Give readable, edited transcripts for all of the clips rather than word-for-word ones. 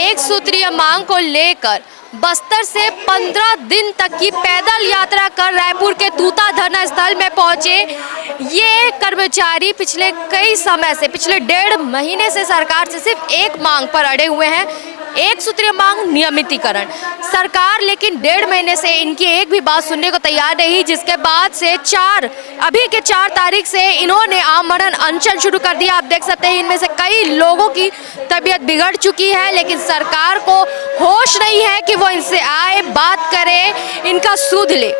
एक सूत्रीय मांग को लेकर बस्तर से 15 दिन तक की पैदल यात्रा कर रायपुर के तूता धरना स्थल में पहुंचे ये कर्मचारी पिछले कई समय से, पिछले 1.5 महीने से सरकार से सिर्फ एक मांग पर अड़े हुए हैं, एक सूत्रीय मांग नियमितीकरण। सरकार लेकिन 1.5 महीने से इनकी एक भी बात सुनने को तैयार नहीं, जिसके बाद से अभी के 4 तारीख से इन्होंने आमरण अनशन शुरू कर दिया। आप देख सकते हैं इनमें से कई लोगों की तबीयत बिगड़ चुकी है, लेकिन सरकार को होश नहीं है कि वो इनसे आए, बात करे, इनका सूद ले।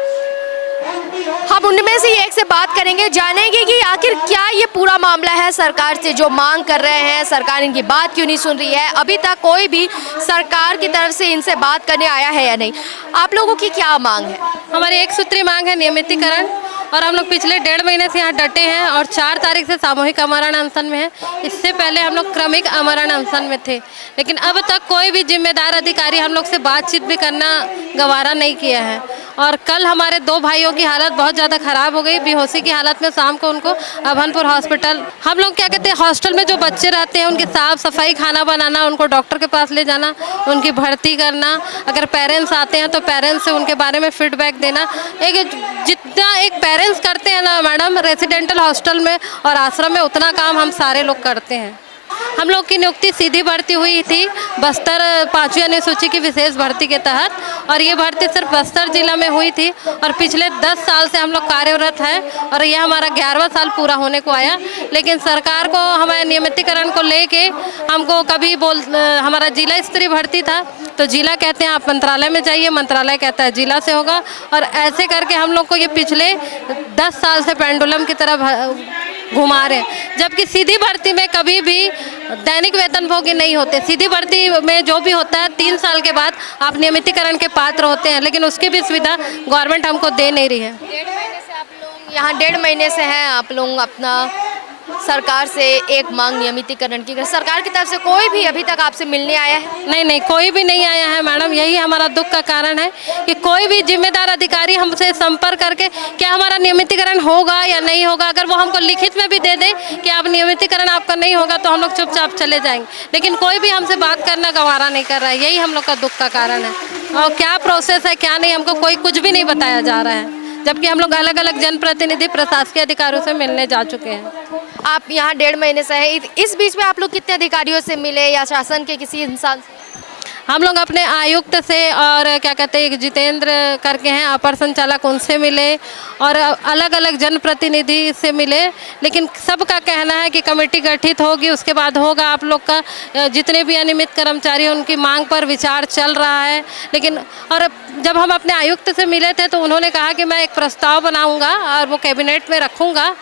हम उनमें से एक से बात करेंगे, जानेंगे कि आखिर क्या ये पूरा मामला है, सरकार से जो मांग कर रहे हैं सरकार इनकी बात क्यों नहीं सुन रही है, अभी तक कोई भी सरकार की तरफ से इनसे बात करने आया है या नहीं। आप लोगों की क्या मांग है? हमारी एक सूत्री मांग है नियमितीकरण, और हम लोग पिछले 1.5 महीने से यहाँ डटे हैं और 4 तारीख से सामूहिक आमरण अनशन में है। इससे पहले हम लोग क्रमिक आमरण अनशन में थे, लेकिन अब तक कोई भी जिम्मेदार अधिकारी हम लोग से बातचीत भी करना गवारा नहीं किया है। और कल हमारे 2 भाइयों की हालत बहुत ज़्यादा ख़राब हो गई, बेहोशी की हालत में शाम को उनको अभनपुर हॉस्पिटल, हम लोग क्या कहते हैं हॉस्टल में जो बच्चे रहते हैं उनकी साफ़ सफाई, खाना बनाना, उनको डॉक्टर के पास ले जाना, उनकी भर्ती करना, अगर पेरेंट्स आते हैं तो पेरेंट्स से उनके बारे में फीडबैक देना। एक जितना एक पेरेंट्स करते हैं ना मैडम रेजिडेंटल हॉस्टल में और आश्रम में, उतना काम हम सारे लोग करते हैं। हम लोग की नियुक्ति सीधी भर्ती हुई थी बस्तर 5वीं अनुसूची की विशेष भर्ती के तहत, और ये भर्ती सिर्फ बस्तर जिला में हुई थी और पिछले 10 साल से हम लोग कार्यरत हैं और ये हमारा 11वां साल पूरा होने को आया। लेकिन सरकार को हमारे नियमितीकरण को लेके हमको कभी हमारा जिला स्तरीय भर्ती था तो जिला कहते हैं आप मंत्रालय में जाइए, मंत्रालय कहता है जिला से होगा, और ऐसे करके हम लोग को ये पिछले 10 साल से पेंडुलम की तरह घुमा रहे हैं। जबकि सीधी भर्ती में कभी भी दैनिक वेतनभोगी नहीं होते, सीधी भर्ती में जो भी होता है 3 साल के बाद आप नियमितीकरण के पात्र होते हैं, लेकिन उसकी भी सुविधा गवर्नमेंट हमको दे नहीं रही है। 1.5 महीने से आप लोग यहाँ 1.5 महीने से हैं आप लोग अपना सरकार से एक मांग नियमितीकरण की, सरकार की तरफ से कोई भी अभी तक आपसे मिलने आया है? नहीं, कोई भी नहीं आया है मैडम। यही हमारा दुख का कारण है कि कोई भी जिम्मेदार अधिकारी हमसे संपर्क करके क्या हमारा नियमितीकरण होगा या नहीं होगा, अगर वो हमको लिखित में भी दे दें कि आप नियमितीकरण आपका नहीं होगा तो हम लोग चुपचाप चले जाएंगे, लेकिन कोई भी हमसे बात करना गवारा नहीं कर रहा है। यही हम लोग का दुख का कारण है। और क्या प्रोसेस है क्या नहीं, हमको कोई कुछ भी नहीं बताया जा रहा है, जबकि हम लोग अलग अलग जनप्रतिनिधि प्रशासकीय अधिकारियों से मिलने जा चुके हैं। आप यहाँ 1.5 महीने से हैं, इस बीच में आप लोग कितने अधिकारियों से मिले या शासन के किसी इंसान से? हम लोग अपने आयुक्त से और क्या कहते हैं जितेंद्र करके हैं अपर संचालक, उनसे मिले और अलग अलग जनप्रतिनिधि से मिले, लेकिन सबका कहना है कि कमेटी गठित होगी, उसके बाद होगा आप लोग का जितने भी अनियमित कर्मचारी हैं उनकी मांग पर विचार चल रहा है। लेकिन और जब हम अपने आयुक्त से मिले थे तो उन्होंने कहा कि मैं एक प्रस्ताव बनाऊँगा और वो कैबिनेट में रखूँगा,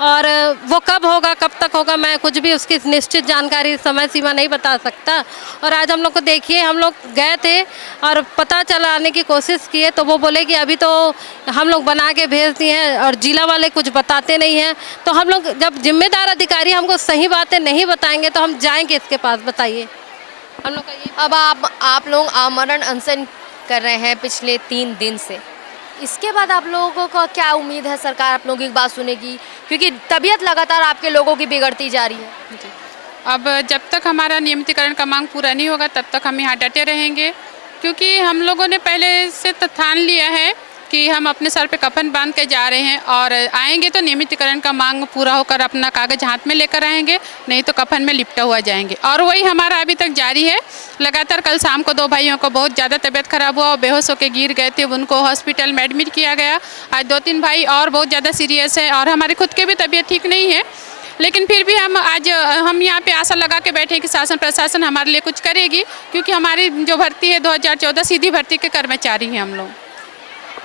और वो कब होगा कब तक होगा मैं कुछ भी उसकी निश्चित जानकारी समय सीमा नहीं बता सकता। और आज हम लोग को देखिए, हम लोग गए थे और पता चलाने की कोशिश किए तो वो बोले कि अभी तो हम लोग बना के भेज दिए हैं और जिला वाले कुछ बताते नहीं हैं। तो हम लोग जब जिम्मेदार अधिकारी हमको सही बातें नहीं बताएंगे तो हम जाएंगे इसके पास, बताइए हम लोग का ये। अब आप लोग आमरण अनशन कर रहे हैं पिछले 3 दिन से, इसके बाद आप लोगों को क्या उम्मीद है सरकार आप लोगों की बात सुनेगी, क्योंकि तबीयत लगातार आपके लोगों की बिगड़ती जा रही है? अब जब तक हमारा नियमितीकरण का मांग पूरा नहीं होगा तब तक हम यहाँ डटे रहेंगे, क्योंकि हम लोगों ने पहले से तो ठान लिया है कि हम अपने सर पे कफन बांध के जा रहे हैं और आएंगे तो नियमितीकरण का मांग पूरा होकर अपना कागज हाथ में लेकर आएंगे, नहीं तो कफन में लिपटा हुआ जाएंगे। और वही हमारा अभी तक जारी है लगातार। कल शाम को 2 भाइयों को बहुत ज़्यादा तबीयत खराब हुआ और बेहोश होकर गिर गए थे, उनको हॉस्पिटल में एडमिट किया गया। आज 2-3 भाई और बहुत ज़्यादा सीरियस है और हमारे खुद के भी तबीयत ठीक नहीं है, लेकिन फिर भी हम यहाँ पे आशा लगा के बैठे हैं कि शासन प्रशासन हमारे लिए कुछ करेगी, क्योंकि हमारी जो भर्ती है 2014 सीधी भर्ती के कर्मचारी हैं हम लोग।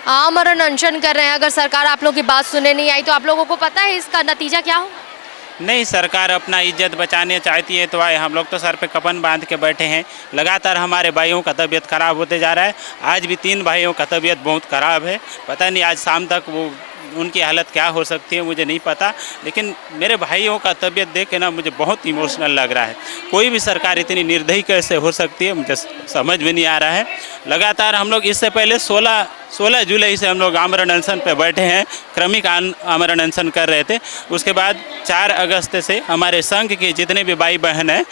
आमरण अनशन कर रहे हैं, अगर सरकार आप लोगों की बात सुने नहीं आई तो आप लोगों को पता है इसका नतीजा क्या हो? नहीं, सरकार अपना इज्जत बचाने चाहती है तो आए, हम लोग तो सर पे कफन बांध के बैठे हैं। लगातार हमारे भाइयों का तबीयत खराब होते जा रहा है। आज भी 3 भाइयों का तबीयत बहुत ख़राब है, पता नहीं आज शाम तक वो उनकी हालत क्या हो सकती है मुझे नहीं पता, लेकिन मेरे भाइयों का तबीयत देख के ना मुझे बहुत इमोशनल लग रहा है। कोई भी सरकार इतनी निर्दयी कैसे हो सकती है मुझे समझ में नहीं आ रहा है। लगातार हम लोग इससे पहले 16 जुलाई से हम लोग आमरण अनशन पे बैठे हैं, क्रमिक आमरण अनशन कर रहे थे। उसके बाद 4 अगस्त से हमारे संघ के जितने भी भाई बहन हैं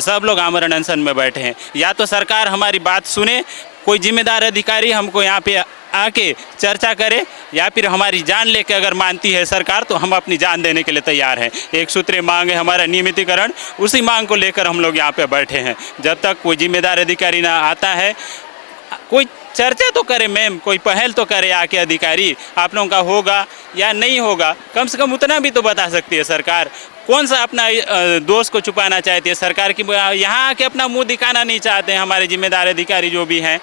सब लोग आमरण अनशन में बैठे हैं। या तो सरकार हमारी बात सुने, कोई जिम्मेदार अधिकारी हमको यहाँ पे आके चर्चा करे, या फिर हमारी जान लेके अगर मानती है सरकार तो हम अपनी जान देने के लिए तैयार हैं। एक सूत्रीय मांग है हमारा नियमितीकरण, उसी मांग को लेकर हम लोग यहाँ पे बैठे हैं। जब तक कोई जिम्मेदार अधिकारी ना आता है, कोई चर्चा तो करे मैम, कोई पहल तो करे आके अधिकारी, आप लोगों का होगा या नहीं होगा, कम से कम उतना भी तो बता सकती है सरकार। कौन सा अपना दोष को छुपाना चाहती है सरकार की, यहाँ आके अपना मुंह दिखाना नहीं चाहते हैं हमारे जिम्मेदार अधिकारी जो भी हैं।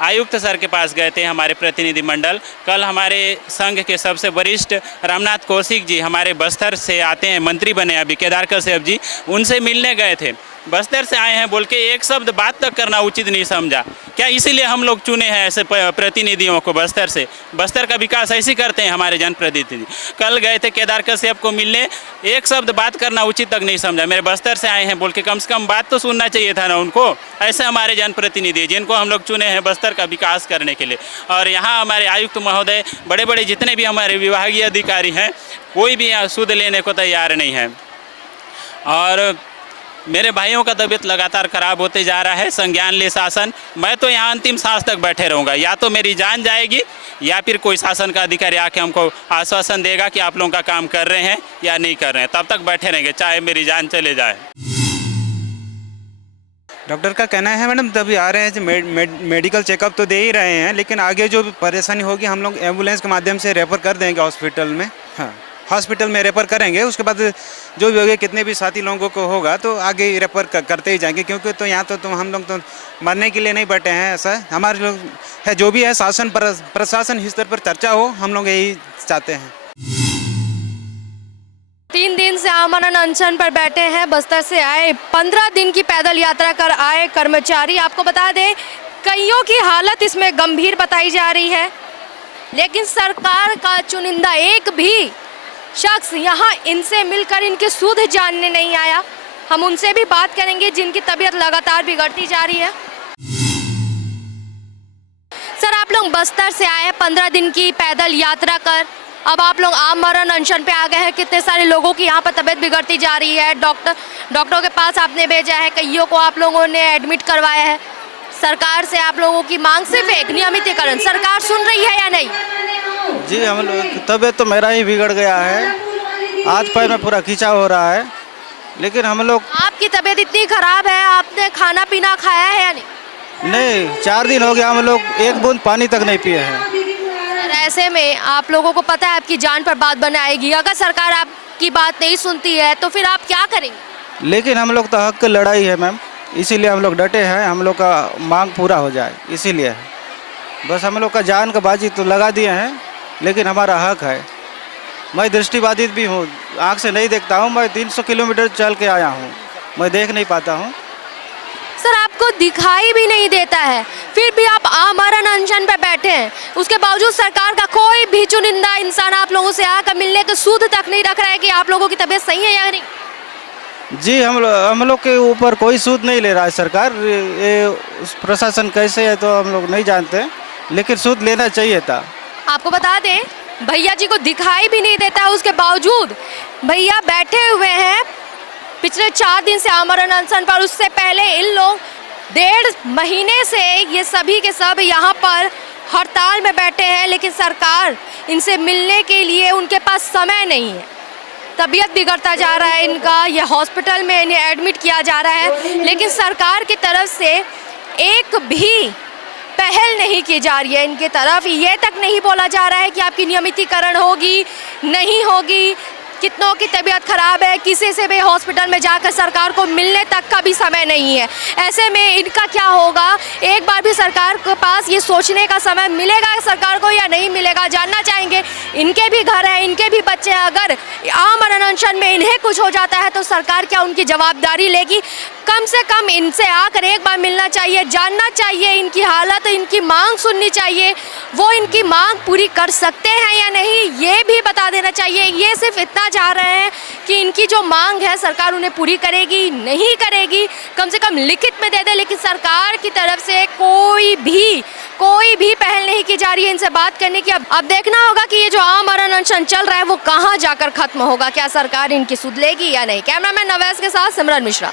आयुक्त सर के पास गए थे हमारे प्रतिनिधि मंडल। कल हमारे संघ के सबसे वरिष्ठ रामनाथ कौशिक जी हमारे बस्तर से आते हैं, मंत्री बने अभी केदार कश्यप जी, उनसे मिलने गए थे। बस्तर से आए हैं बोल के एक शब्द बात तक करना उचित नहीं समझा। क्या इसीलिए हम लोग चुने हैं ऐसे प्रतिनिधियों को बस्तर से? बस्तर का विकास ऐसे करते हैं हमारे जनप्रतिनिधि। कल गए थे केदार कश्यप को मिलने, एक शब्द बात करना उचित तक नहीं समझा। मेरे बस्तर से आए हैं बोल के कम से कम बात तो सुनना चाहिए था ना उनको। ऐसे हमारे जनप्रतिनिधि जिनको हम लोग चुने हैं बस्तर का विकास करने के लिए। और यहाँ हमारे आयुक्त महोदय, बड़े बड़े जितने भी हमारे विभागीय अधिकारी हैं, कोई भी यहाँ सुध लेने को तैयार नहीं है। और मेरे भाइयों का तबीयत लगातार ख़राब होते जा रहा है। संज्ञान ले शासन, मैं तो यहाँ अंतिम सांस तक बैठे रहूँगा। या तो मेरी जान जाएगी या फिर कोई शासन का अधिकारी आके हमको आश्वासन देगा कि आप लोगों का काम कर रहे हैं या नहीं कर रहे हैं, तब तक बैठे रहेंगे चाहे मेरी जान चले जाए। डॉक्टर का कहना है मैडम तभी आ रहे हैं, मेडिकल चेकअप तो दे ही रहे हैं, लेकिन आगे जो परेशानी होगी हम लोग एम्बुलेंस के माध्यम से रेफ़र कर देंगे हॉस्पिटल में। हाँ, हॉस्पिटल में रेफ़र करेंगे। उसके बाद जो भी होगा, कितने भी साथी लोगों को होगा तो आगे रेफ़र करते ही जाएंगे, क्योंकि तो यहाँ तो हम लोग तो मरने के लिए नहीं बैठे हैं। ऐसा हमारे लोग है, जो भी है शासन प्रशासन स्तर पर चर्चा हो, हम लोग यही चाहते हैं। 3 दिन से आमरण अनशन पर बैठे हैं बस्तर से आए 15 दिन की पैदल यात्रा कर आए कर्मचारी। आपको बता दें कईयों की हालत इसमें गंभीर बताई जा रही है, लेकिन सरकार का चुनिंदा एक भी शख्स यहाँ इनसे मिलकर इनकी सुध जानने नहीं आया। हम उनसे भी बात करेंगे जिनकी तबीयत लगातार बिगड़ती जा रही है। सर, आप लोग बस्तर से आए 15 दिन की पैदल यात्रा कर, अब आप लोग आमरण अनशन पे आ गए हैं। कितने सारे लोगों की यहाँ पर तबीयत बिगड़ती जा रही है, डॉक्टरों के पास आपने भेजा है, कईयों को आप लोगों ने एडमिट करवाया है। सरकार से आप लोगों की मांग सिर्फ एक नियमितीकरण, सरकार सुन रही है या नहीं? जी, हम लोग तबीयत तो मेरा ही बिगड़ गया है, हाथ पैर में पूरा खींचा हो रहा है, लेकिन हम लोग। आपकी तबीयत इतनी खराब है, आपने खाना पीना खाया है या नहीं? नहीं, 4 दिन हो गया हम लोग एक बूंद पानी तक नहीं पिए हैं। सर, ऐसे में आप लोगों को पता है आपकी जान पर बात बनाएगी। अगर सरकार आपकी बात नहीं सुनती है तो फिर आप क्या करेंगे? लेकिन हम लोग तो हक की लड़ाई है मैम, इसीलिए हम लोग डटे हैं, हम लोग का मांग पूरा हो जाए इसीलिए। बस हम लोग का जान का बाजी तो लगा दिए हैं, लेकिन हमारा हक है। मैं दृष्टिबाधित भी हूँ, आँख से नहीं देखता हूँ, मैं 300 किलोमीटर चल के आया हूँ, मैं देख नहीं पाता हूँ। सर, आपको दिखाई भी नहीं देता है, फिर भी आप आमरण अनशन पर बैठे हैं। उसके बावजूद सरकार का कोई भी चुनिंदा इंसान आप लोगों से आकर मिलने के सूद तक नहीं रख रहा है कि आप लोगों की तबीयत सही है या नहीं। जी, हम लोग के ऊपर कोई सूद नहीं ले रहा है सरकार। ये प्रशासन कैसे है तो हम लोग नहीं जानते, लेकिन सूद लेना चाहिए था। आपको बता दें भैया जी को दिखाई भी नहीं देता है, उसके बावजूद भैया बैठे हुए हैं पिछले 4 दिन से आमरण अनशन पर। उससे पहले इन लोग 1.5 महीने से ये सभी के सब यहाँ पर हड़ताल में बैठे हैं, लेकिन सरकार इनसे मिलने के लिए उनके पास समय नहीं है। तबीयत बिगड़ता जा रहा है इनका, ये हॉस्पिटल में इन्हें एडमिट किया जा रहा है, लेकिन सरकार की तरफ से एक भी पहल नहीं की जा रही है इनके तरफ। ये तक नहीं बोला जा रहा है कि आपकी नियमितीकरण होगी नहीं होगी। कितनों की तबीयत खराब है, किसी से भी हॉस्पिटल में जाकर सरकार को मिलने तक का भी समय नहीं है। ऐसे में इनका क्या होगा? एक बार भी सरकार के पास ये सोचने का समय मिलेगा सरकार को या नहीं मिलेगा, जानना चाहेंगे। इनके भी घर हैं, इनके भी बच्चे हैं, अगर आमरण अनशन में इन्हें कुछ हो जाता है तो सरकार क्या उनकी जवाबदारी लेगी? कम से कम इनसे आकर एक बार मिलना चाहिए, जानना चाहिए इनकी हालत, इनकी मांग सुननी चाहिए, वो इनकी मांग पूरी कर सकते हैं या नहीं ये भी बता देना चाहिए। ये सिर्फ इतना चाह रहे हैं कि इनकी जो मांग है सरकार उन्हें पूरी करेगी नहीं करेगी, कम से कम लिखित में दे दे। लेकिन सरकार की तरफ से कोई भी पहल नहीं की जा रही है इनसे बात करने की। अब देखना होगा कि ये जो आमरण अनशन चल रहा है वो कहाँ जाकर खत्म होगा, क्या सरकार इनकी सुध लेगी या नहीं। कैमरामैन नवैस के साथ सिमरन मिश्रा।